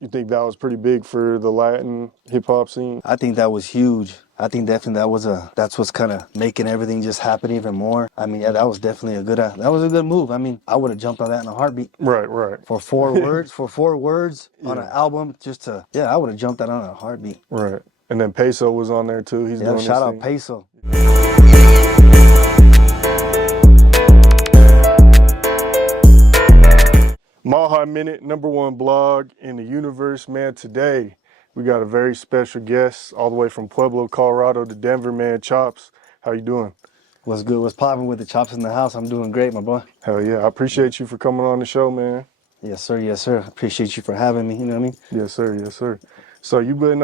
You think that was pretty big for the Latin hip hop scene? I think that was huge. I think definitely that's what's kind of making everything just happen even more. I mean, yeah, that was definitely that was a good move. I mean, I would have jumped on that in a heartbeat. Right. For four words on an album, I would have jumped that on a heartbeat. Right. And then Peso was on there too. He's doing shout his out thing. Peso. Maha Minute, #1 blog in the universe, man. Today we got a very special guest all the way from Pueblo, Colorado to Denver, man. Chops, how you doing? What's good? What's popping with the Chops in the house? I'm doing great, my boy. Hell yeah. I appreciate you for coming on the show, man. Yes, sir. Yes, sir. Appreciate you for having me. You know what I mean? Yes, sir. Yes, sir. So you've been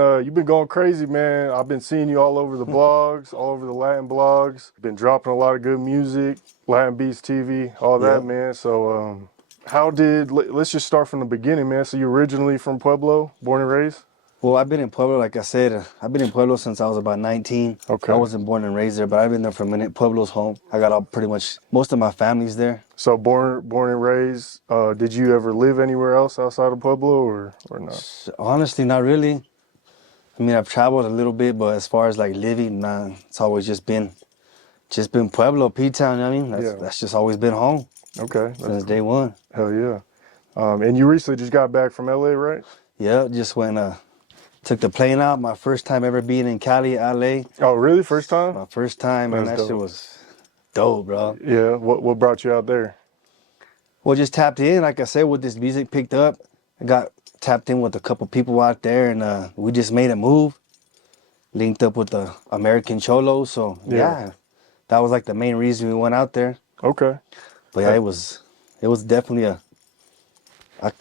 going crazy, man. I've been seeing you all over the blogs, all over the Latin blogs. Been dropping a lot of good music, Latin Beats TV, all that, man. So let's just start from the beginning, man. So you're originally from Pueblo, born and raised? Well, I've been in Pueblo, like I said, I've been in Pueblo since I was about 19. Okay. I wasn't born and raised there, but I've been there for a minute. Pueblo's home. I got pretty much most of my family's there. So born and raised, did you ever live anywhere else outside of Pueblo or not? Honestly, not really. I mean, I've traveled a little bit, but as far as like living, nah, it's always just been Pueblo, P-Town, you know what I mean? That's just always been home. Okay. Since day one. Hell yeah. And you recently just got back from LA, right? Yeah, just went, took the plane out. My first time ever being in Cali, LA. Oh, really? First time? My first time, and that shit was dope, bro. Yeah. What brought you out there? Well, just tapped in, like I said, with this music picked up. I got tapped in with a couple people out there, and we just made a move. Linked up with the American Cholo, so yeah, that was like the main reason we went out there. Okay. But yeah, it was definitely a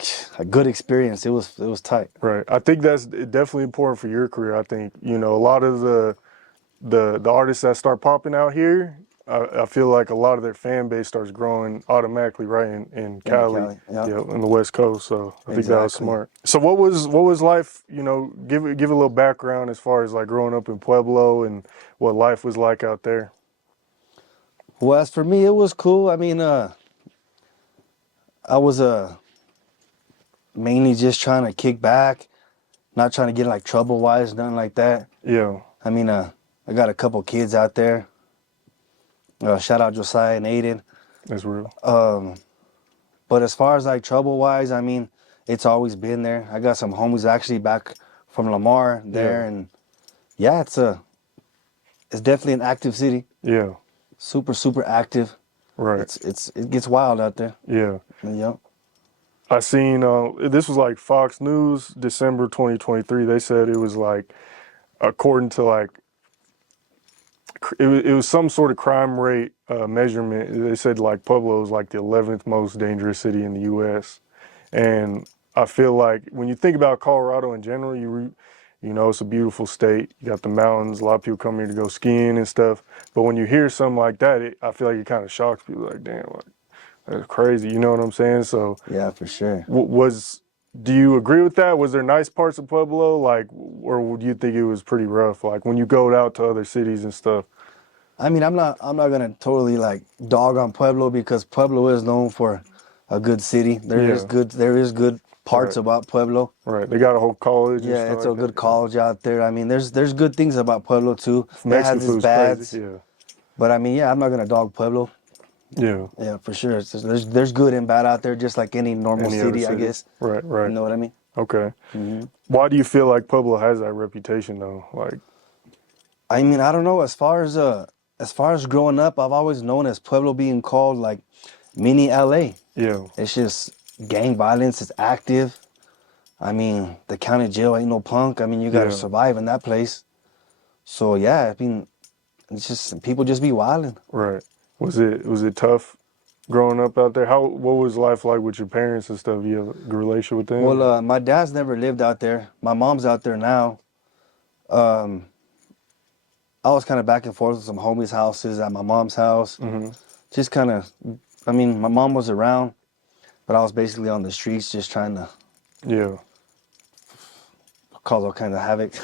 good experience. It was tight. Right. I think that's definitely important for your career. I think, a lot of the artists that start popping out here, I feel like a lot of their fan base starts growing automatically right in Cali, in the West Coast. So I think that was smart. So what was life, give a little background as far as like growing up in Pueblo and what life was like out there. Well, as for me, it was cool. I mean, I was mainly just trying to kick back, not trying to get like trouble-wise, nothing like that. Yeah. I mean, I got a couple kids out there. Shout out Josiah and Aiden. That's real. But as far as like trouble-wise, I mean, it's always been there. I got some homies actually back from Lamar there, and yeah, it's definitely an active city. Yeah. Super, super active. Right. It gets wild out there. Yeah. Yep. I seen this was like Fox News, December 2023. They said it was like, according to like, it was some sort of crime rate measurement. They said like Pueblo was like the 11th most dangerous city in the U.S. And I feel like when you think about Colorado in general, you know it's a beautiful state. You got the mountains. A lot of people come here to go skiing and stuff. But when you hear something like that, I feel like it kind of shocks people. Like, damn, like, that's crazy. You know what I'm saying? So yeah, for sure. Do you agree with that? Was there nice parts of Pueblo, like, or do you think it was pretty rough? Like when you go out to other cities and stuff. I mean, I'm not gonna totally like dog on Pueblo because Pueblo is known for a good city. There is good parts about Pueblo. Right. They got a whole college. Yeah, it's a good college out there. I mean, there's good things about Pueblo too. Mexican food's crazy. Yeah. But I mean, yeah, I'm not gonna dog Pueblo. Yeah. Yeah, for sure. There's good and bad out there, just like any normal city, I guess. Right. You know what I mean? Okay. Mm-hmm. Why do you feel like Pueblo has that reputation though? Like, I mean, I don't know. As far as growing up, I've always known as Pueblo being called like mini LA. Yeah. It's just gang violence is active. I mean, the county jail ain't no punk. I mean, you gotta survive in that place. So yeah, I mean, it's just people just be wilding. Right. Was it tough growing up out there? What was life like with your parents and stuff? You have a good relationship with them? Well, my dad's never lived out there. My mom's out there now. I was kind of back and forth with some homies' houses at my mom's house. Mm-hmm. Just kind of, I mean, my mom was around, but I was basically on the streets just trying to cause all kinds of havoc.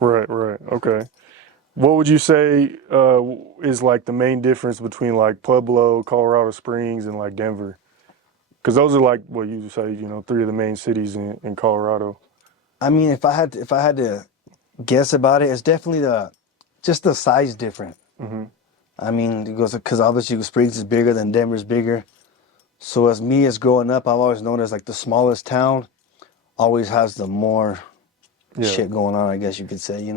Right. Okay. What would you say is like the main difference between like Pueblo, Colorado Springs, and like Denver? Because those are like what you say, three of the main cities in Colorado. I mean, if I had to guess about it, it's definitely just the size different. Mm-hmm. I mean, because obviously Springs is bigger than Denver's bigger. So as growing up, I've always known as like the smallest town always has the more shit going on, I guess you could say,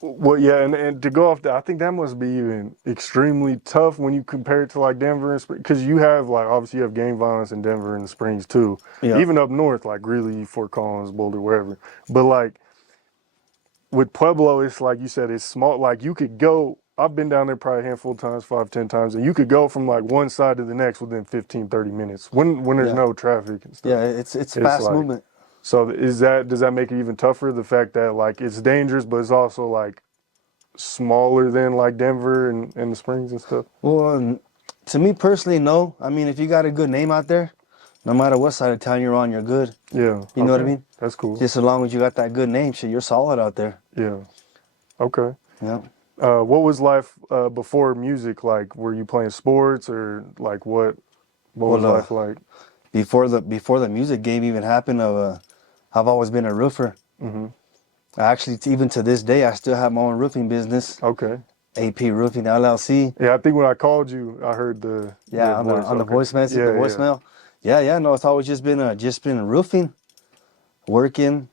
Well, yeah, and to go off that, I think that must be even extremely tough when you compare it to like Denver and Springs, because you have like obviously you have gang violence in Denver and the Springs too, Yeah. even up north like Greeley, Fort Collins, Boulder, wherever. But like with Pueblo, it's like you said, it's small. Like you could go. I've been down there probably a handful of times, 5, 10 times, and you could go from like one side to the next within 15, 30 minutes when there's no traffic and stuff. Yeah, it's fast like, movement. So does that make it even tougher? The fact that like it's dangerous, but it's also like smaller than like Denver and the Springs and stuff? Well, to me personally, no. I mean, if you got a good name out there, no matter what side of town you're on, you're good. Yeah. You know what I mean? That's cool. Just as long as you got that good name, shit, you're solid out there. Yeah. Okay. Yeah. What was life before music like? Were you playing sports or like what was life like? Before the music game even happened, I've always been a roofer. Mm-hmm. Actually, even to this day, I still have my own roofing business. Okay. AP Roofing LLC. Yeah, I think when I called you, I heard the voice. On the voice message, the voicemail. Yeah. No, it's always just been roofing, working.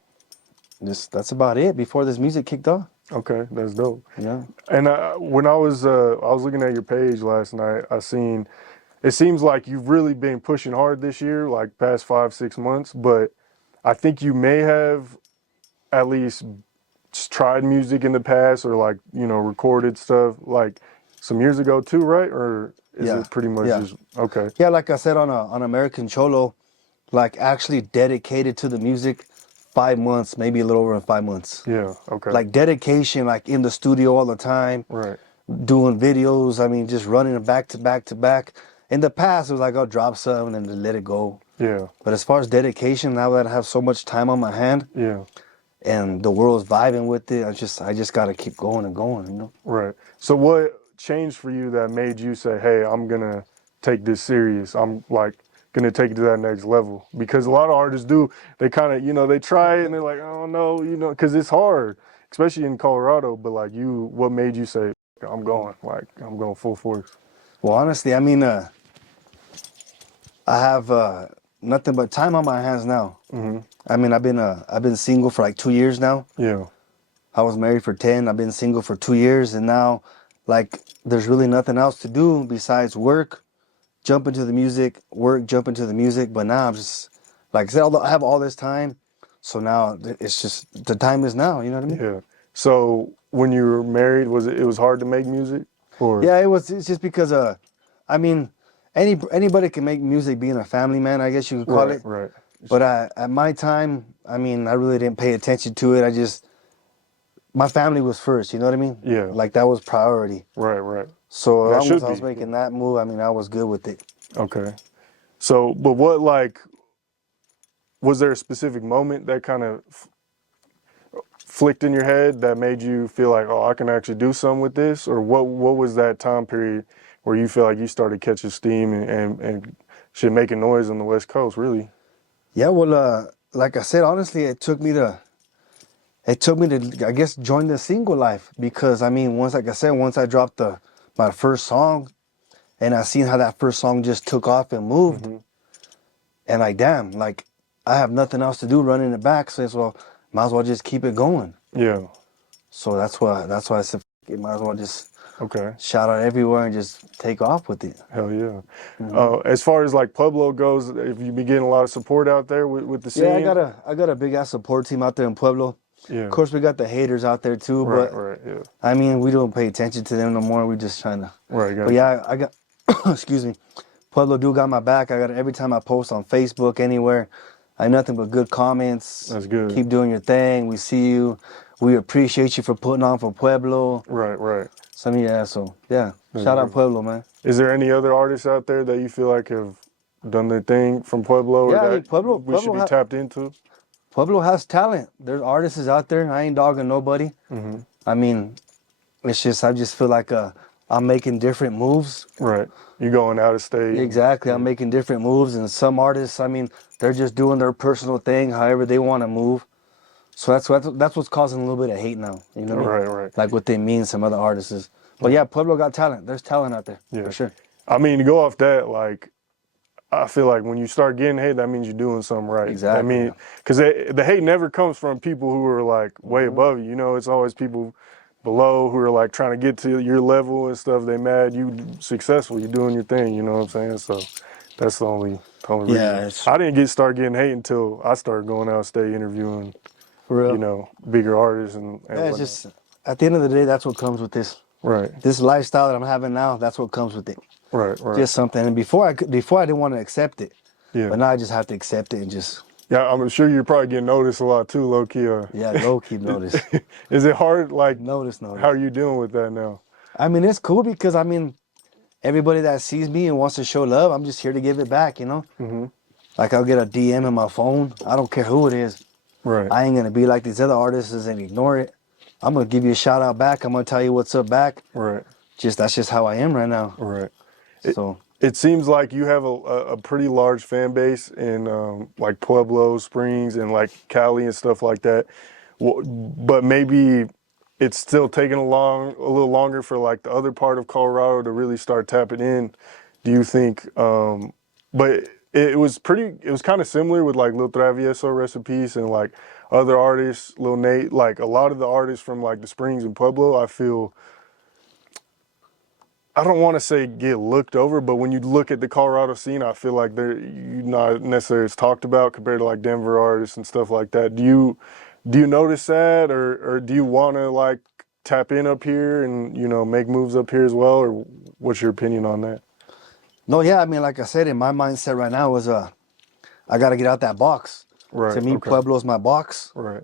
That's about it. Before this music kicked off. Okay, that's dope. Yeah. And when I was looking at your page last night, I seen it seems like you've really been pushing hard this year, like past 5, 6 months. But I think you may have at least tried music in the past or like recorded stuff like some years ago too, right? Or is it pretty much just okay? Yeah, like I said on American Cholo, like actually dedicated to the music 5 months, maybe a little over 5 months. Yeah, okay. Like dedication, like in the studio all the time. Right. Doing videos, I mean, just running it back to back to back. In the past, it was like, I'll drop some and then let it go. Yeah. But as far as dedication, now that I have so much time on my hand, and the world's vibing with it, I just got to keep going and going, Right. So what changed for you that made you say, hey, I'm going to take this serious? I'm like going to take it to that next level? Because a lot of artists do, they kind of, they try it and they're like, oh no, because it's hard, especially in Colorado. But like what made you say, I'm going full force? Well, honestly, I mean, I have nothing but time on my hands now. Mm-hmm. I mean, I've been single for like 2 years now. Yeah. I was married for 10. I've been single for 2 years, and now, like, there's really nothing else to do besides work, jump into the music, work, jump into the music. But now I'm just, like I said, I have all this time, so now it's just the time is now. You know what I mean? Yeah. So when you were married, it was hard to make music? Or yeah, it's just because I mean, anybody can make music being a family man, I guess you could call it. Right. But at my time, I mean, I really didn't pay attention to it. My family was first, you know what I mean? Yeah. Like that was priority. Right. So as long as I was making that move, I mean, I was good with it. Okay. So, but what was there a specific moment that kind of flicked in your head that made you feel like, oh, I can actually do something with this? Or what was that time period where you feel like you started catching steam and shit making noise on the West Coast, really? Yeah, well, like I said, honestly, it took me to, I guess, join the single life. Because, I mean, once I dropped my first song, and I seen how that first song just took off and moved, and like, damn, like, I have nothing else to do running it back, so well, might as well just keep it going. Yeah. So that's why I said, might as well just shout out everywhere and just take off with it. Hell yeah. As far as like Pueblo goes, if you be getting a lot of support out there with the scene? Yeah, I got a big ass support team out there in Pueblo. Yeah. Of course, we got the haters out there too, but yeah. I mean, we don't pay attention to them no more. We just trying to. Right. But yeah, I got. Excuse me, Pueblo do got my back. I got every time I post on Facebook anywhere, I have nothing but good comments. That's good. Keep doing your thing. We see you. We appreciate you for putting on for Pueblo. Right. So yeah. Shout out Pueblo, man. Is there any other artists out there that you feel like have done their thing from Pueblo? Or that Pueblo should be tapped into? Pueblo has talent. There's artists out there. I ain't dogging nobody. I mean, it's just I just feel like I'm making different moves. Right. You going out of state. Exactly. I'm making different moves, and some artists, I mean, they're just doing their personal thing, however they want to move. So that's what's causing a little bit of hate now. You know what I mean? Right. Like what they mean, some other artists is. But yeah, Pueblo got talent. There's talent out there, for sure. I mean, to go off that, like, I feel like when you start getting hate, that means you're doing something right. Exactly. I mean, because the hate never comes from people who are like way above you. You know, it's always people below who are like trying to get to your level and stuff. They mad you successful. You're doing your thing. You know what I'm saying? So that's the only reason. I didn't start getting hate until I started going out of state interviewing, for real. you know, bigger artists and Yeah, it's whatnot. just at the end of the day, that's what comes with this. Right. This lifestyle that I'm having now, that's what comes with it. Right. Just something. And before I didn't want to accept it. Yeah. But now I just have to accept it and just. Yeah, I'm sure you're probably getting noticed a lot too, low key. Yeah, low key notice. Is it hard? Like, notice. How are you dealing with that now? I mean, it's cool because I mean, everybody that sees me and wants to show love, I'm just here to give it back. You know. Mm-hmm. Like I'll get a DM in my phone. I don't care who it is. Right. I ain't gonna be like these other artists and ignore it. I'm gonna give you a shout out back. I'm gonna tell you what's up back. Right. That's just how I am right now. Right. So. It seems like you have a pretty large fan base in like Pueblo, Springs, and like Cali and stuff like that. But maybe it's still taking a little longer for like the other part of Colorado to really start tapping in. Do you think? But it was kind of similar with like Lil Travieso, Rest in Peace, and like other artists, Lil Nate. Like a lot of the artists from like the Springs and Pueblo, I feel. I don't want to say get looked over, but when you look at the Colorado scene, I feel like you're not necessarily as talked about compared to like Denver artists and stuff like that. Do you notice that, or do you want to like tap in up here and make moves up here as well, or what's your opinion on that? No, yeah, I mean, like I said, in my mindset right now is I got to get out that box. Right. To me, okay. Pueblo's my box. Right.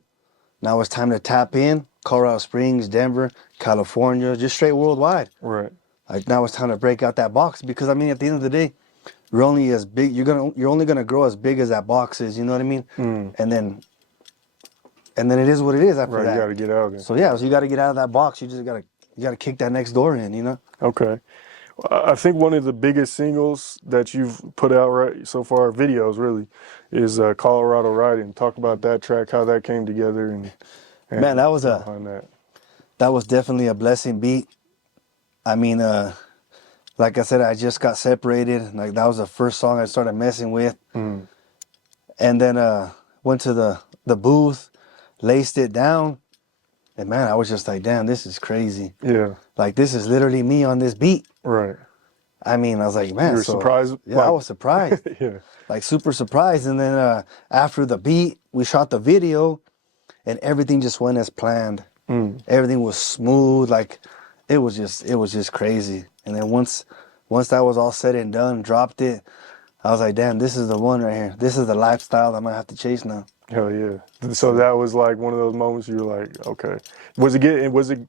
Now it's time to tap in. Colorado Springs, Denver, California, just straight worldwide. Right. Like now it's time to break out that box because I mean at the end of the day, you're only as big. You're only gonna grow as big as that box is. You know what I mean? Mm. And then it is what it is after right, that. You got to get out there. So yeah, so you got to get out of that box. You just gotta kick that next door in. You know? Okay. I think one of the biggest singles that you've put out right so far, videos really, is Colorado Riding. Talk about that track, how that came together, and man, that was that was definitely a blessing beat. I mean, like I said, I just got separated. Like that was the first song I started messing with. Mm. And then went to the booth, laced it down, and man, I was just like, damn, this is crazy. Yeah. Like this is literally me on this beat. Right. I mean, I was like, man, you were surprised? Yeah, I was surprised. Yeah. Like super surprised. And then after the beat, we shot the video, and everything just went as planned. Mm. Everything was smooth. Like it was just crazy. And then once that was all said and done, dropped it, I was like, damn, this is the one right here. This is the lifestyle that I'm gonna have to chase now. Hell yeah. So that was like one of those moments you were like, okay. Was it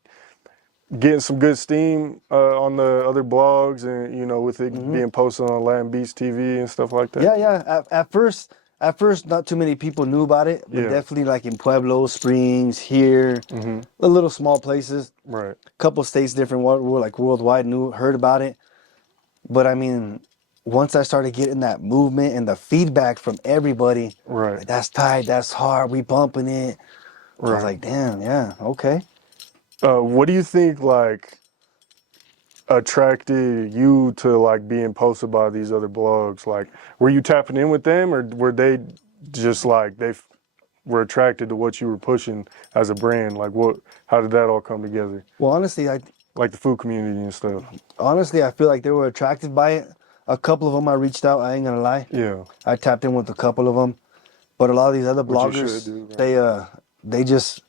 getting some good steam on the other blogs and, with it being posted on Latin Beats TV and stuff like that? Yeah. At first, not too many people knew about it, but definitely like in Pueblo, Springs, here, the little small places. Right. A couple states different, like worldwide heard about it. But I mean, once I started getting that movement and the feedback from everybody, right. Like, that's tight, that's hard, we bumping it. Right. I was like, damn, yeah, okay. What do you think like attracted you to like being posted by these other blogs? Like, were you tapping in with them, or were they just like they were attracted to what you were pushing as a brand? Like, how did that all come together? Well, honestly, like the Foo Community and stuff. Honestly, I feel like they were attracted by it. A couple of them I reached out. I ain't gonna lie. Yeah. I tapped in with a couple of them, but a lot of these other bloggers, right? They just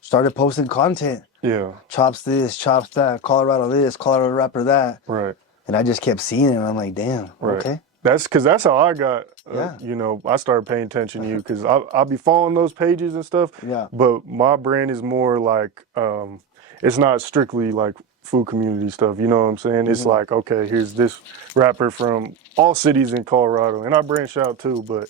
started posting content. Yeah. Chops this, chops that, Colorado this, Colorado rapper that. Right. And I just kept seeing it, and I'm like, damn, right. Okay. That's how I got, I started paying attention to you because I'll be following those pages and stuff. Yeah. But my brand is more like, it's not strictly like Foo Community stuff. You know what I'm saying? It's like, okay, here's this rapper from all cities in Colorado. And I branch out too, but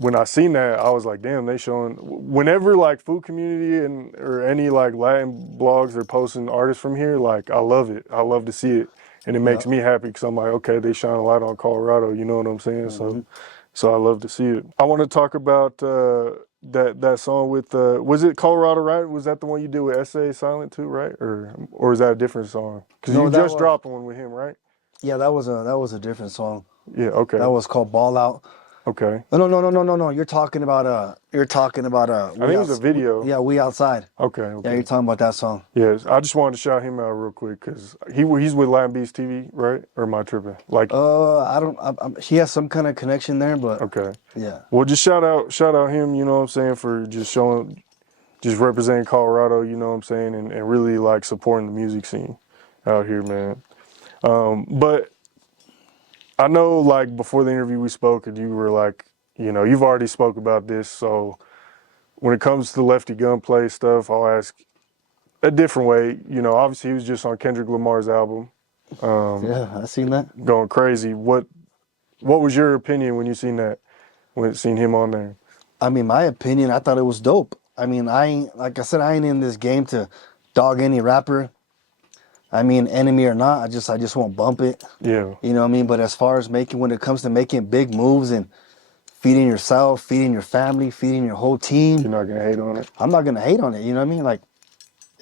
when I seen that, I was like, damn, they showing. Whenever like Foo Community and or any like Latin blogs are posting artists from here, like I love it. I love to see it, and it makes me happy because I'm like, okay, they shine a light on Colorado. You know what I'm saying? So I love to see it. I want to talk about that song with was it Colorado, right? Was that the one you did with SA Silent too, right? Or is that a different song? Because you just dropped one with him, right? Yeah, that was a different song. Yeah. Okay. That was called Ball Out. Okay. No. You're talking about I think it was a video. We Outside. Okay. Yeah, you're talking about that song. Yes, I just wanted to shout him out real quick because he's with Latin Beast TV, right? Or am I tripping? Like, he has some kind of connection there, but okay, yeah. well, just shout out him. You know what I'm saying, for just representing Colorado. You know what I'm saying, and really like supporting the music scene out here, man. But I know, like before the interview we spoke, and you were like, you know, you've already spoke about this, so. When it comes to Lefty Gunplay stuff, I'll ask a different way. You know, obviously he was just on Kendrick Lamar's album. Yeah, I seen that. Going crazy. What was your opinion when you seen that? When seen him on there? I mean, my opinion, I thought it was dope. I mean, like I said, I ain't in this game to dog any rapper. I mean, enemy or not, I just won't bump it. Yeah. You know what I mean? But as far as when it comes to making big moves and feeding yourself, feeding your family, feeding your whole team. You're not gonna hate on it? I'm not gonna hate on it, you know what I mean? Like,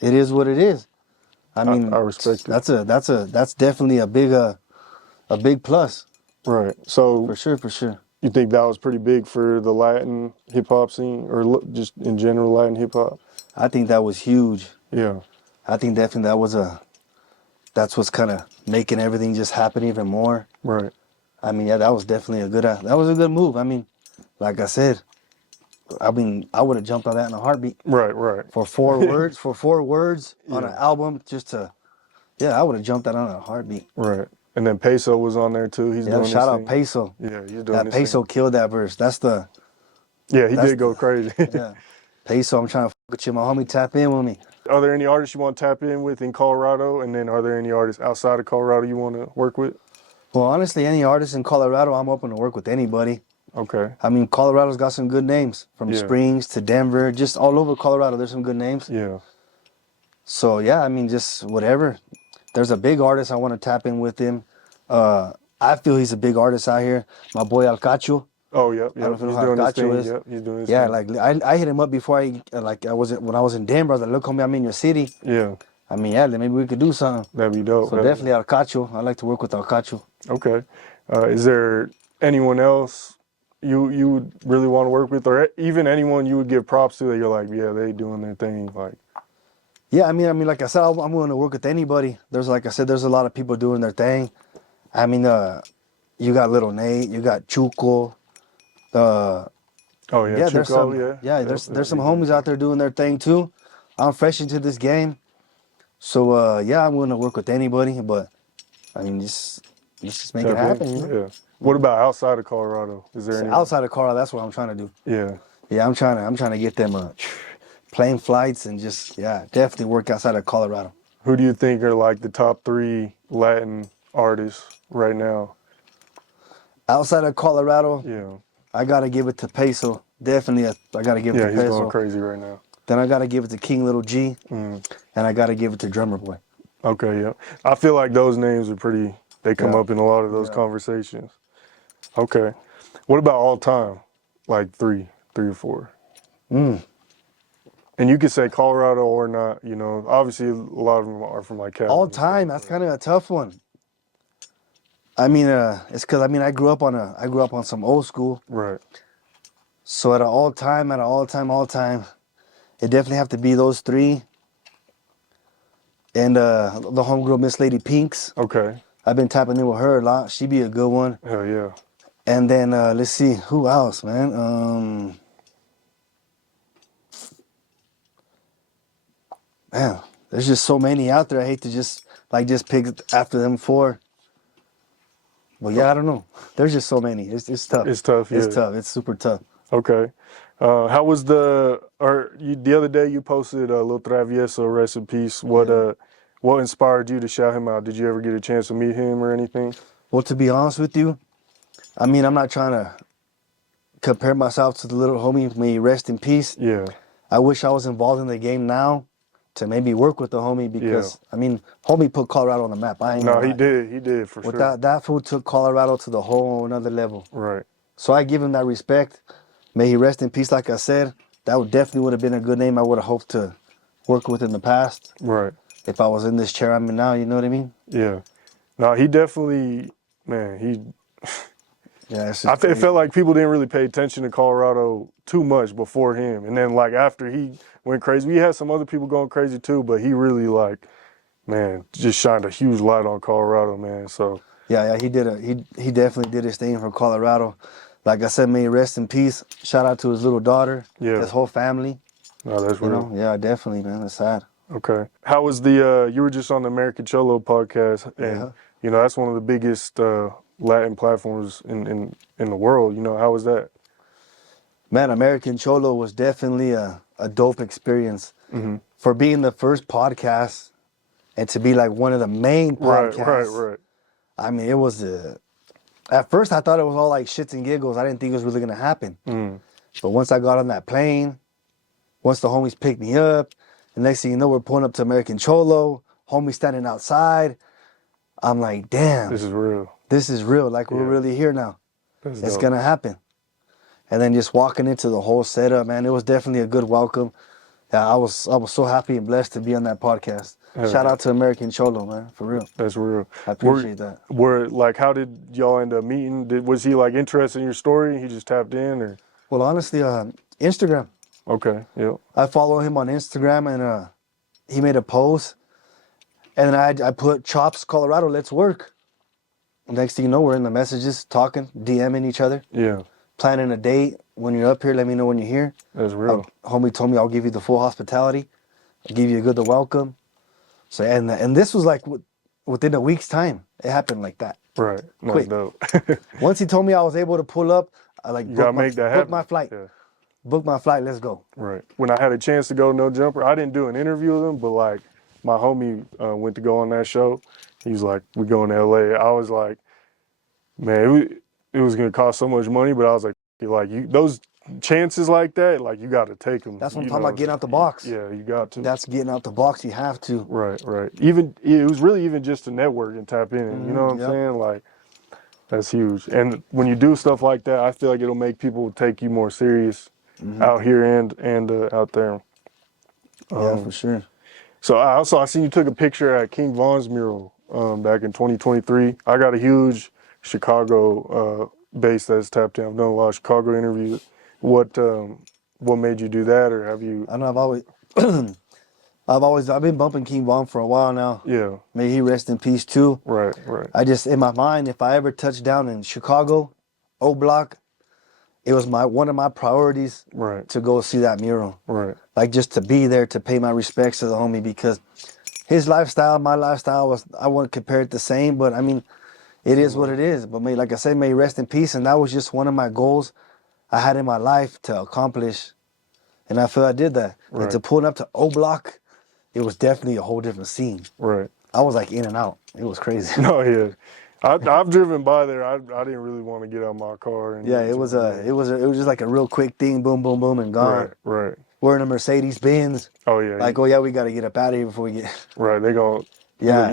it is what it is. I mean, I respect it. That's definitely a big plus. Right. So For sure. You think that was pretty big for the Latin hip hop scene, or just in general Latin hip hop? I think that was huge. Yeah. I think definitely that's what's kind of making everything just happen even more. Right. I mean, yeah, that was definitely a good move. I mean, like I said, I would have jumped on that in a heartbeat. Right. For four words on an album, I would have jumped that on a heartbeat. Right. And then Peso was on there too. He's doing shout his out thing. Peso. Yeah, he's doing that his Peso thing. killed that verse. Yeah, he did go crazy. Yeah. Peso, I'm trying to with you, my homie. Tap in with me. Are there any artists you want to tap in with in Colorado? And then are there any artists outside of Colorado you want to work with? Well, honestly, any artist in Colorado, I'm open to work with anybody. Okay. I mean, Colorado's got some good names. From Springs to Denver, just all over Colorado, there's some good names. Yeah. So, yeah, I mean, just whatever. There's a big artist I want to tap in with him. I feel he's a big artist out here. My boy Alcacho. Oh, yep. I don't know if you know He's how doing his Alcacho thing. is. Yep, he's doing his Yeah, thing. like I hit him up before when I was in Denver. I was like, look, homie, I'm in your city. Yeah. I mean, yeah, maybe we could do something. That'd be dope. So definitely Alcacho. I like to work with Alcacho. Okay. Is there anyone else you would really want to work with, or even anyone you would give props to that you're like, yeah, they doing their thing? Like, yeah, I mean, like I said, I'm willing to work with anybody. There's a lot of people doing their thing. I mean, you got Little Nate, you got Chuco. oh yeah, there's Chuco, there's some homies out there doing their thing too. I'm fresh into this game, so I'm willing to work with anybody. But I mean, just make it happen. You know? Yeah. What about outside of Colorado? Is there any outside of Colorado? That's what I'm trying to do. Yeah. I'm trying to get them plane flights and just definitely work outside of Colorado. Who do you think are like the top 3 Latin artists right now? Outside of Colorado, Yeah. I gotta give it to Peso. Definitely, I gotta give it to Peso. Yeah, he's going crazy right now. Then I gotta give it to King Little G, and I gotta give it to Drummer Boy. Okay, yeah. I feel like those names are pretty. They come up in a lot of those conversations. Okay. What about all time? Like 3 or 4. And you could say Colorado or not. You know, obviously a lot of them are from like Cali. All time, that's kind of a tough one. I mean, it's because I grew up on some old school. Right. So at all time, it definitely have to be those 3. And the homegirl Miss Lady Pinks. Okay. I've been tapping in with her a lot. She be a good one. Hell yeah. And then let's see who else, man. Man, there's just so many out there. I hate to just pick after them 4. Well, yeah, I don't know. There's just so many. It's tough. It's tough. Yeah. It's tough. It's super tough. Okay. How was the other day you posted Lil Travieso, rest in peace. What inspired you to shout him out? Did you ever get a chance to meet him or anything? Well, to be honest with you, I mean, I'm not trying to compare myself to the little homie, may he rest in peace. Yeah. I wish I was involved in the game now to maybe work with the homie because, I mean, homie put Colorado on the map. I ain't No, gonna lie. he did for With sure. that fool took Colorado to the whole another level. Right. So I give him that respect. May he rest in peace, like I said. That definitely would have been a good name I would have hoped to work with in the past. Right. If I was in this chair I'm in now, you know what I mean? Yeah. No, he definitely, man, Yeah, it's it just crazy. felt like people didn't really pay attention to Colorado too much before him. And then, like, after he went crazy, we had some other people going crazy too, but he really, like, man, just shined a huge light on Colorado, man. So, Yeah, he definitely did his thing for Colorado. Like I said, may he rest in peace. Shout out to his little daughter, his whole family. no, that's You real. know, yeah, definitely, man. It's sad. Okay. How was the, you were just on the American Cholo podcast, and, Yeah. you know, that's one of the biggest Latin platforms in the world. You know, how was that? Man, American Cholo was definitely a dope experience. Mm-hmm. For being the first podcast and to be like one of the main podcasts. Right. I mean, it was at first I thought it was all like shits and giggles. I didn't think it was really gonna happen. Mm. But once I got on that plane, once the homies picked me up, the next thing you know, we're pulling up to American Cholo, homies standing outside. I'm like, damn, This is real. this is real. Like we're really here now. That's It's dope. gonna happen. And then just walking into the whole setup, man, it was definitely a good welcome. Yeah, I was so happy and blessed to be on that podcast. Shout out to American Cholo, man, for real. That's real. I appreciate that. Like, how did y'all end up meeting? Was he like interested in your story and he just tapped in, or? Well, honestly, Instagram. Okay, yep. I follow him on Instagram, and he made a post, and then I put Chops Colorado, let's work. Next thing you know, we're in the messages, talking, DMing each other, Yeah, planning a date. When you're up here, let me know when you're here. that's real. Homie told me I'll give you the full hospitality, I'll give you a good welcome. So and this was like within a week's time. It happened like that. Right, that's Quick. dope. Once he told me I was able to pull up, I like You gotta make that happen. book my flight. Yeah. Book my flight. Let's go. Right. When I had a chance to go No Jumper, I didn't do an interview with him, but like my homie went to go on that show. He was like, "We going to LA." I was like, "Man, it was gonna cost so much money," but I was like, those chances like that, like you got to take them. That's what I'm talking about, getting out the box. Yeah, you got to. That's getting out the box. You have to. Right. Even it was really even just to network and tap in. You know what I'm saying? Like that's huge. And when you do stuff like that, I feel like it'll make people take you more serious out here and out there. Yeah, for sure. So I seen you took a picture at King Von's mural back in 2023. I got a huge Chicago base that's tapped in. I've done a lot of Chicago interviews. What made you do that, or have you? I know I've been bumping King Von for a while now. Yeah. May he rest in peace too. Right. I just, in my mind, if I ever touched down in Chicago, O Block, it was one of my priorities to go see that mural. Right. Like just to be there to pay my respects to the homie, because his lifestyle, my lifestyle I wouldn't compare it the same, but I mean, it is what it is. But like I said, may he rest in peace. And that was just one of my goals I had in my life to accomplish. And I feel I did that. Right. And to pull up to O Block, it was definitely a whole different scene. Right. I was like in and out. It was crazy. No, yeah. I've driven by there. I didn't really want to get out of my car. And Yeah, it was just like a real quick thing, boom, boom, boom, and gone. Right. We're in a Mercedes Benz. Oh yeah. Like, oh yeah, we got to get up out of here before we get. Right. They gonna. Yeah.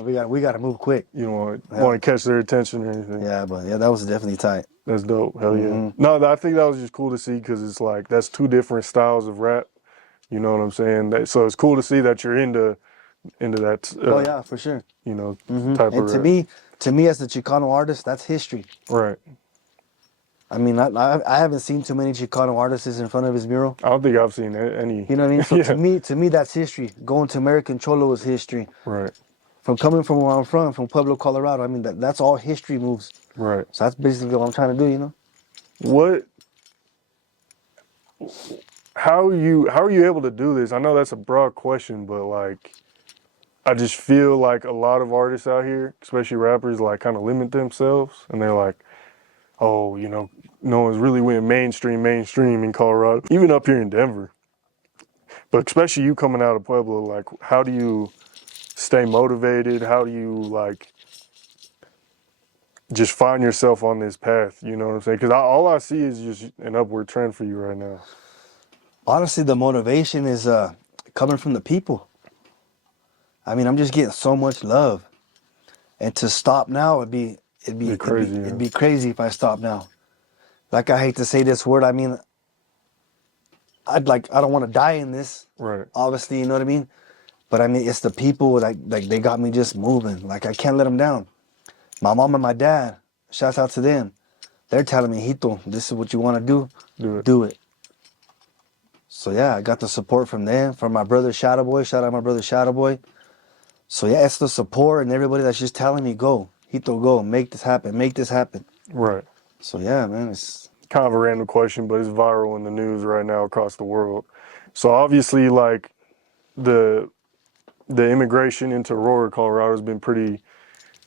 We got to move quick. You don't want to catch their attention or anything. Yeah, but that was definitely tight. That's dope. Hell yeah. No, I think that was just cool to see because it's like that's two different styles of rap. You know what I'm saying? So it's cool to see that you're into that. Oh yeah, for sure. You know, type And of rap. to me as the Chicano artist, that's history. Right. I mean, I haven't seen too many Chicano artists in front of his mural. I don't think I've seen any. You know what I mean? So Yeah. to me, that's history. Going to American Cholo is history. Right. Coming from where I'm from Pueblo, Colorado. I mean, that's all history moves. Right. So that's basically what I'm trying to do. You know. How are you able to do this? I know that's a broad question, but like, I just feel like a lot of artists out here, especially rappers, like kind of limit themselves, and they're like, oh, you know, no one's really went mainstream in Colorado, even up here in Denver. But especially you coming out of Pueblo, like, how do you stay motivated? How do you like, just find yourself on this path? You know what I'm saying? Because all I see is just an upward trend for you right now. Honestly, the motivation is coming from the people. I mean, I'm just getting so much love, and to stop now it'd be crazy if I stop now. Like, I hate to say this word. I mean, I don't want to die in this. Right. Obviously, you know what I mean. But I mean, it's the people like they got me just moving. Like, I can't let them down. My mom and my dad, shouts out to them. They're telling me, Hito, this is what you want to do. Do it. So yeah, I got the support from them, from my brother Shadowboy. Shout out my brother Shadowboy. So yeah, it's the support and everybody that's just telling me, go, Hito, go, make this happen, make this happen. Right. So yeah, man, it's kind of a random question, but it's viral in the news right now across the world. So obviously, like the immigration into Aurora, Colorado has been pretty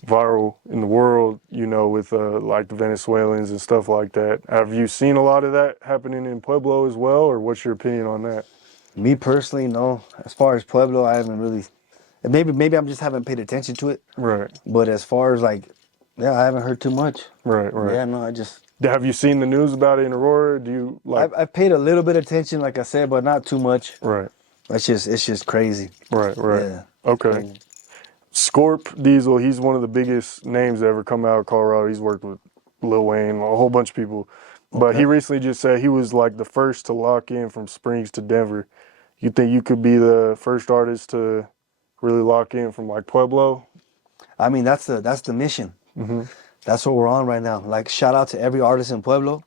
viral in the world, you know, with like the Venezuelans and stuff like that. Have you seen a lot of that happening in Pueblo as well, or what's your opinion on that? me personally, no. As far as Pueblo, I haven't really. Maybe I'm just haven't paid attention to it. Right. But as far as like, yeah, I haven't heard too much. Right. Yeah, no, I just. Have you seen the news about it in Aurora? Do you like? I've paid a little bit of attention, like I said, but not too much. Right. It's just crazy. Right. Yeah. Okay. Crazy. Scorp Diesel, he's one of the biggest names to ever come out of Colorado. He's worked with Lil Wayne, a whole bunch of people. But Okay. he recently just said he was like the first to lock in from Springs to Denver. You think you could be the first artist to really lock in from like Pueblo? I mean, that's the mission. Mm-hmm. That's what we're on right now. Like, shout out to every artist in Pueblo.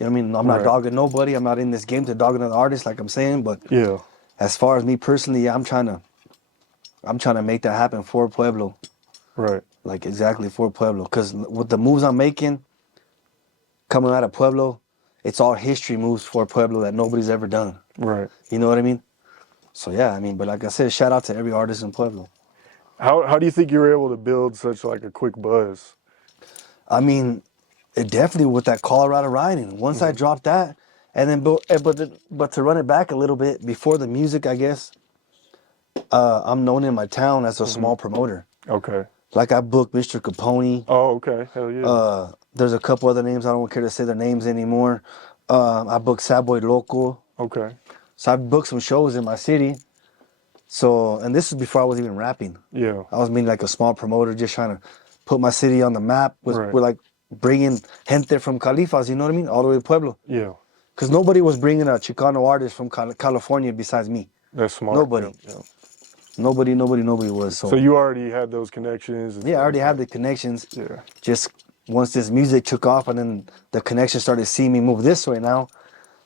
You know what I mean? I'm not Right. dogging nobody. I'm not in this game to dog another artist, like I'm saying. But Yeah. as far as me personally, yeah, I'm trying to make that happen for Pueblo. Right. Like, exactly for Pueblo. Because with the moves I'm making, coming out of Pueblo, it's all history moves for Pueblo that nobody's ever done. Right. You know what I mean? So yeah, I mean, but like I said, shout out to every artist in Pueblo. How do you think you were able to build such like a quick buzz? I mean, it definitely with that Colorado riding. Once I dropped that, and then but to run it back a little bit before the music, I guess. I'm known in my town as a small promoter. Okay. Like, I booked Mr. Capone. Oh, okay. Hell yeah. There's a couple other names. I don't care to say their names anymore. I booked Sad Boy Loco. Okay. So I booked some shows in my city. So, and this is before I was even rapping. Yeah. I was being like a small promoter, just trying to put my city on the map. Right. We're like bringing gente from Califas, you know what I mean? All the way to Pueblo. Yeah. Because nobody was bringing a Chicano artist from California besides me. That's smart. Nobody. Yeah. Nobody was. So you already had those connections? Yeah, I already had the connections. Yeah. Just once this music took off and then the connection started seeing me move this way now,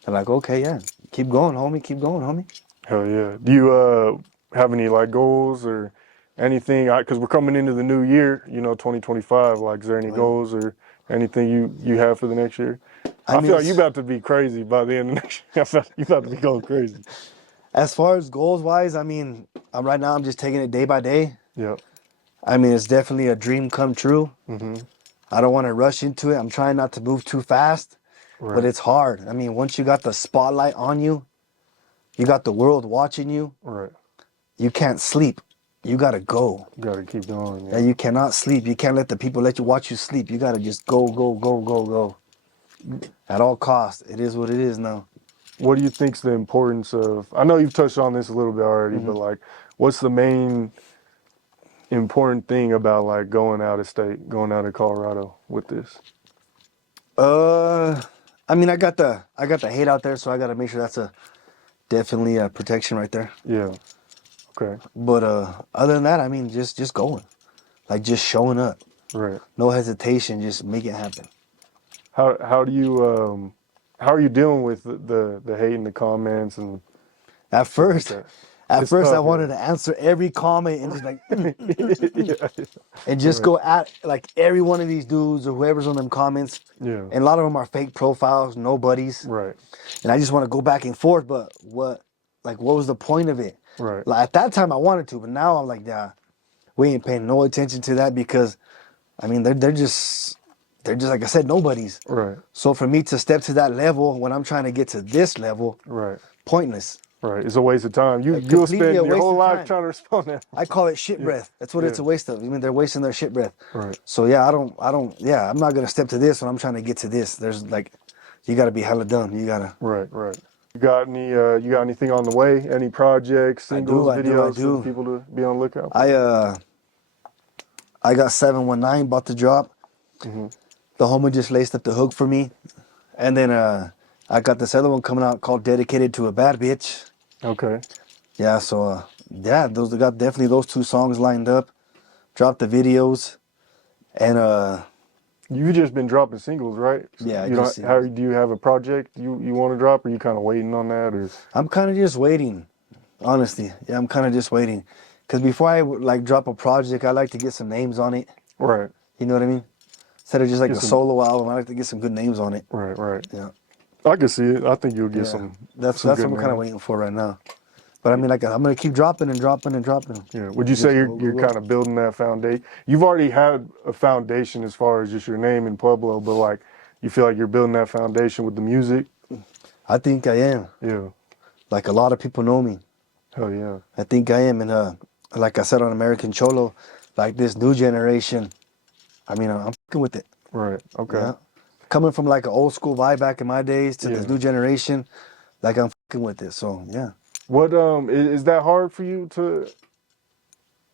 they're like, okay, yeah, keep going, homie, keep going, homie. Hell yeah. Do you have any like goals or anything? Because we're coming into the new year, you know, 2025. Like, is there any goals or anything you have for the next year? I feel like you about to be crazy by the end of next year. I feel like you about to be going crazy. As far as goals wise, I mean, right now I'm just taking it day by day. Yeah. I mean, it's definitely a dream come true. Mm-hmm. I don't want to rush into it. I'm trying not to move too fast, but it's hard. I mean, once you got the spotlight on you, you got the world watching you. Right. You can't sleep. You got to go. You got to keep going. Yeah, you cannot sleep. You can't let the people let you watch you sleep. You got to just go, go, go, go, go. At all costs. It is what it is now. What do you think's the importance of, I know you've touched on this a little bit already, but like, what's the main important thing about like going out of state, going out of Colorado with this? I mean, I got the hate out there, so I got to make sure that's definitely a protection right there. Yeah. Okay. But other than that, I mean, just going, like just showing up. Right. No hesitation, just make it happen. How do you how are you dealing with the hate and the comments and At first, tough, I wanted to answer every comment and just like, and just go at like every one of these dudes or whoever's on them comments. Yeah. And a lot of them are fake profiles, nobodies. Right. And I just want to go back and forth, but what was the point of it? Right. Like, at that time I wanted to, but now I'm like, yeah, we ain't paying no attention to that because, I mean, they're just like I said, nobodies. Right. So for me to step to that level when I'm trying to get to this level, Right. pointless. Right. It's a waste of time. You'll Completely spend a your waste whole of life time. trying to respond to that. I call it shit breath. That's what it's a waste of. I mean, they're wasting their shit breath. Right. So yeah, I'm not gonna step to this when I'm trying to get to this. There's like, you gotta be hella dumb. You gotta. Right. You got anything on the way? Any projects, singles, I videos for the do. people to be on the lookout for? I got 719 about to drop. Mm-hmm. The homie just laced up the hook for me. And then I got this other one coming out called Dedicated to a Bad Bitch. Okay. Yeah, so those I got definitely those 2 songs lined up. Dropped the videos. And You've just been dropping singles, right? So yeah, you don't. How do you have a project you want to drop? Or you kind of waiting on that, or? I'm kind of just waiting, honestly. Yeah, I'm kind of just waiting. Because before I like drop a project, I like to get some names on it. Right. You know what I mean? Instead of just like Get a some- solo album, I like to get some good names on it. Right. Yeah. I can see it. I think you'll get Yeah. some. That's some what good I'm kind of names. waiting for right now. But I mean, like, I'm gonna keep dropping and dropping and dropping. Yeah. Would you say you're kind of building that foundation? You've already had a foundation as far as just your name in Pueblo, but like you feel like you're building that foundation with the music. I think I am. Yeah. Like a lot of people know me. Hell yeah. I think I am, and like I said on American Cholo, like this new generation. I mean, I'm fucking with it. Right. Okay. Yeah. Coming from like an old school vibe back in my days to this new generation, like I'm fucking with it. So yeah. What is that hard for you to,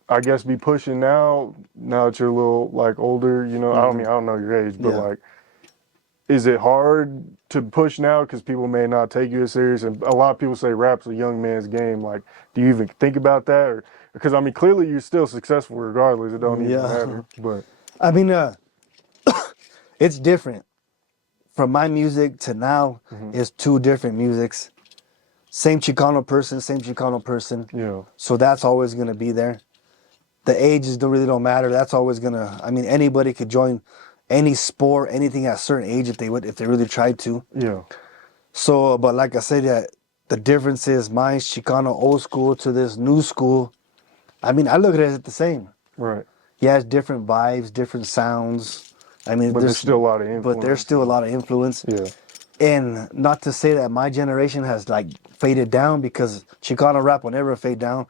I guess, be pushing now that you're a little like older, you know? I don't know your age, but like, is it hard to push now because people may not take you as serious? And a lot of people say rap's a young man's game. Like, do you even think about that? Or because I mean, clearly you're still successful regardless. It don't even matter. But I mean, it's different. From my music to now, it's 2 different musics. Same Chicano person. yeah, So that's always gonna be there. The ages don't matter. That's always gonna. I mean, anybody could join any sport, anything at a certain age if they really tried to. yeah, So, but like I said, that the difference is mine's Chicano old school to this new school. I mean, I look at it the same. right. Yeah, it's different vibes, different sounds. I mean, But there's still a lot of influence. But there's still a lot of influence. Yeah. And not to say that my generation has like faded down, because Chicano rap will never fade down,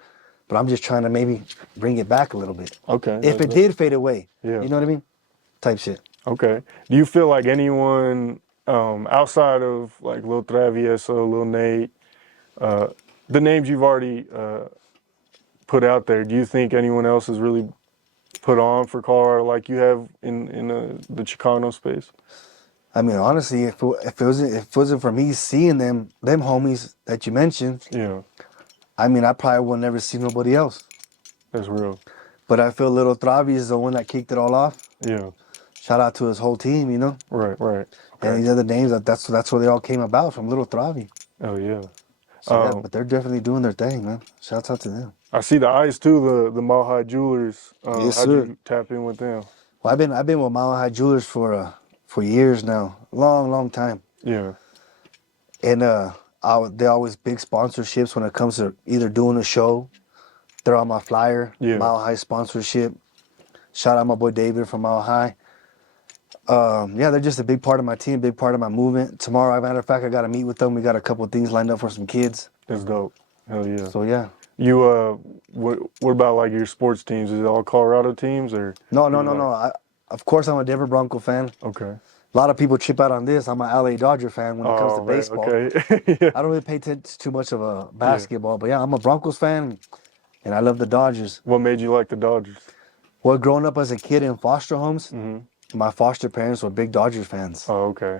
but I'm just trying to maybe bring it back a little bit. Okay. If it did fade away, Yeah. you know what I mean? Type shit. Okay. Do you feel like anyone outside of like Lil Travieso, Lil Nate, the names you've already put out there, do you think anyone else has really put on for Car like you have in the Chicano space? I mean, honestly, if it wasn't for me seeing them homies that you mentioned, Yeah, I mean, I probably would never see nobody else. that's real. But I feel Lil Travieso is the one that kicked it all off. Yeah. Shout out to his whole team, you know. Right. Okay. And these other names, that's where they all came about, from Lil Travi. Oh yeah. So yeah, but they're definitely doing their thing, man. Shouts out to them. I see the Ice too, the Mile High Jewelers. Yes, how'd sir. you tap in with them? Well, I've been with Mile High Jewelers for years now, long time. Yeah. And they're always big sponsorships when it comes to either doing a show. They're on my flyer. Yeah. Mile High sponsorship. Shout out my boy David from Mile High. Yeah, they're just a big part of my team, big part of my movement. Tomorrow, as a matter of fact, I got to meet with them. We got a couple of things lined up for some kids. That's dope. Hell yeah. So yeah. You what about like your sports teams? Is it all Colorado teams or? No. Of course, I'm a Denver Bronco fan. Okay. A lot of people chip out on this. I'm an LA Dodger fan when it comes to man, baseball. Okay. Yeah. I don't really pay too much of a basketball, but yeah, I'm a Broncos fan, and I love the Dodgers. What made you like the Dodgers? Well, growing up as a kid in foster homes, Mm-hmm. my foster parents were big Dodgers fans. Oh, okay.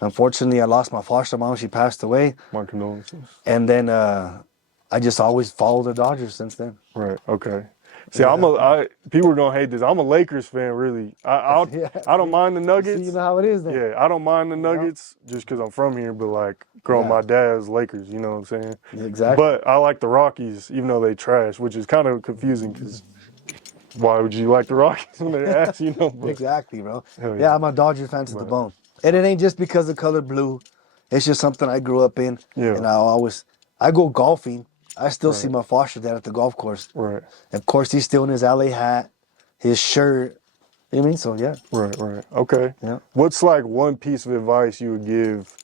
Unfortunately, I lost my foster mom. She passed away. My condolences. And then I just always followed the Dodgers since then. Right. Okay. See, people are gonna hate this. I'm a Lakers fan, really. I don't mind the Nuggets. See, you know how it is then. Yeah, I don't mind the Nuggets just because I'm from here. But like, growing my dad's Lakers, you know what I'm saying? Yeah, exactly. But I like the Rockies, even though they trash, which is kind of confusing because why would you like the Rockies when they're ass, you know? But, Exactly, bro. Hell Yeah, I'm a Dodger fan to the bone. And it ain't just because of color blue. It's just something I grew up in. Yeah. And I go golfing. I still see my foster dad at the golf course. Right. Of course, he's still in his LA hat, his shirt. You know what I mean? So, yeah. Right. Okay. Yeah. What's like one piece of advice you would give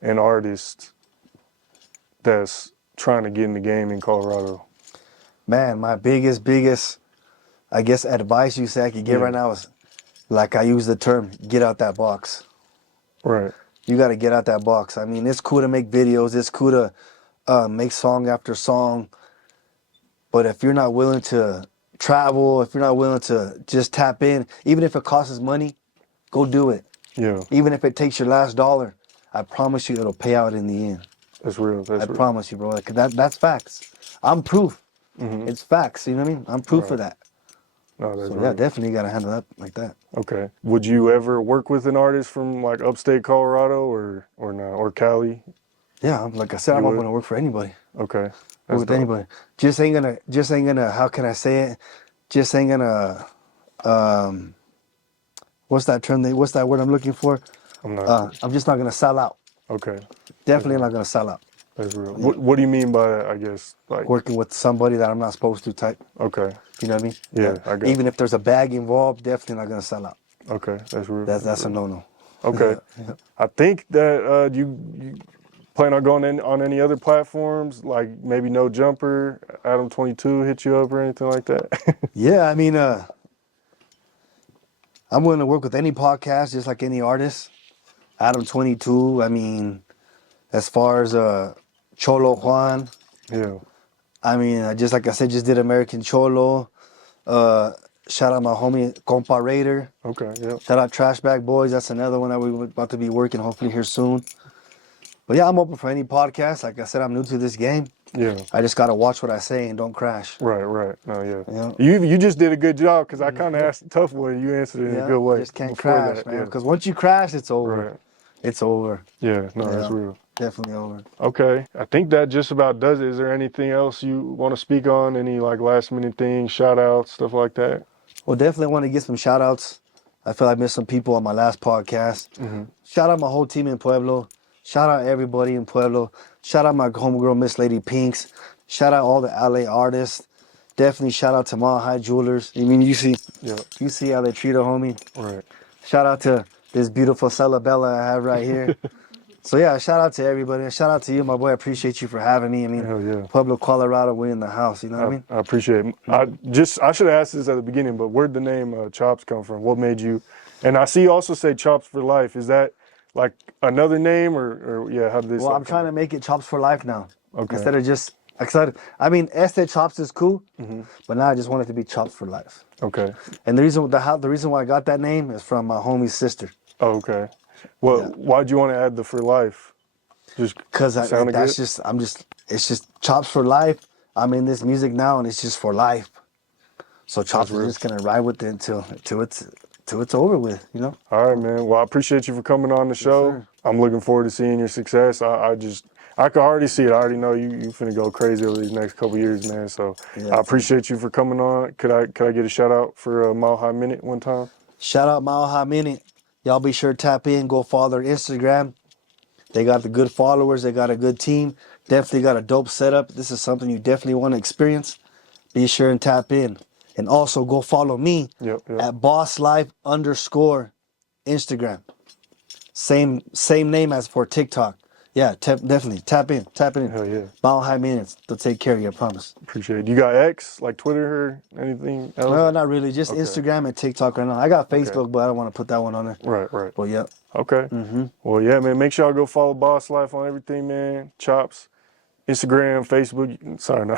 an artist that's trying to get in the game in Colorado? Man, my biggest, I guess, advice you say I could give right now is, like I use the term, get out that box. Right. You got to get out that box. I mean, it's cool to make videos. It's cool to make song after song. But if you're not willing to travel, if you're not willing to just tap in, even if it costs us money, go do it. Yeah. Even if it takes your last dollar, I promise you it'll pay out in the end. That's real. That's I real. promise you, bro. Like, that's facts. I'm proof. It's facts. You know what I mean? I'm proof of that. No, that's So real. yeah, definitely got to handle that like that. Okay. Would you ever work with an artist from like upstate Colorado or not, or Cali? Yeah, like I said, I'm open to work for anybody. Okay. Work That's with dope. anybody. Just ain't gonna. How can I say it? Just ain't gonna. What's that term? What's that word I'm looking for? I'm just not gonna sell out. Okay. Definitely not gonna sell out. That's real. Yeah. What do you mean by that? I guess like Working with somebody that I'm not supposed to type. Okay. You know what I mean? Yeah, I got Even if there's a bag involved, definitely not gonna sell out. Okay, that's real. That's a no-no. Okay. Yeah. I think that you plan on going on any other platforms, like maybe No Jumper, Adam 22 hit you up or anything like that? Yeah, I mean, I'm willing to work with any podcast, just like any artist. Adam 22. I mean, as far as Cholo Juan. Yeah. I mean, just like I said, just did American Cholo. Shout out my homie Compa Raider. Okay, yeah. Shout out Trash Bag Boys. That's another one that we're about to be working hopefully here soon. But yeah, I'm open for any podcast. Like I said, I'm new to this game. Yeah. I just gotta watch what I say and don't crash. Right. No, yeah. Yeah. You just did a good job because I kind of asked a tough one. You answered it in a good way. Just can't before crash, that, man. yeah. Because once you crash, it's over. Right. It's over. Yeah, no, that's real. Definitely over. Okay, I think that just about does it. Is there anything else you want to speak on? Any like last minute things, shout outs, stuff like that? Well, definitely want to get some shout outs. I feel I missed some people on my last podcast. Shout out my whole team in Pueblo. Shout out everybody in Pueblo. Shout out my homegirl, Miss Lady Pinks. Shout out all the LA artists. Definitely shout out to Mile High Jewelers. I mean, you see how they treat a homie. Right. Shout out to this beautiful Celebella I have right here. So yeah, shout out to everybody. Shout out to you, my boy. I appreciate you for having me. I mean, Hell yeah. Pueblo, Colorado, we in the house. You know what I mean? I appreciate it. I should have asked this at the beginning, but where'd the name Chops come from? What made you? And I see you also say Chops for Life. Is that like another name or yeah? How did this? Well, I'm trying to make it Chops for Life now. Okay. Instead of just excited. I mean, Este Chops is cool, but now I just want it to be Chops for Life. Okay. And the reason why I got that name is from my homie's sister. Oh, okay. Well, why'd you want to add the for life? Just because it's just Chops for Life. I'm in this music now, and it's just for life. So Chops is just gonna ride with it until it's over with, you know. All right, man. Well, I appreciate you for coming on the show. Sir. I'm looking forward to seeing your success. I can already see it. I already know you finna go crazy over these next couple years, man. So I appreciate you for coming on. Could I get a shout out for a Mile High Minute one time? Shout out Mile High Minute. Y'all be sure to tap in. Go follow their Instagram. They got the good followers. They got a good team. Definitely got a dope setup. This is something you definitely want to experience. Be sure and tap in. And also go follow me at BossLife_ Instagram. Same name as for TikTok. Yeah, definitely tap in. Hell yeah. Mile High Minutes. They'll take care of you, I promise. Appreciate it. You got X, like Twitter or anything else? No, not really. Just Instagram and TikTok right now. I got Facebook, but I don't want to put that one on there. Right. But yeah. Okay. Well, yeah, man. Make sure y'all go follow Boss Life on everything, man. Chops, Instagram, Facebook. Sorry, no.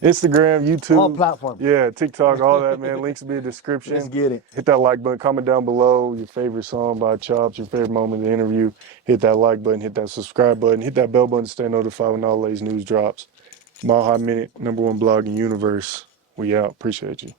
Instagram, YouTube. All platforms. Yeah, TikTok, all that, man. Links will be in the description. Let's get it. Hit that like button. Comment down below your favorite song by Chops, your favorite moment in the interview. Hit that like button. Hit that subscribe button. Hit that bell button to stay notified when all these news drops. Mile High Minute, #1 blog in the universe. We out. Appreciate you.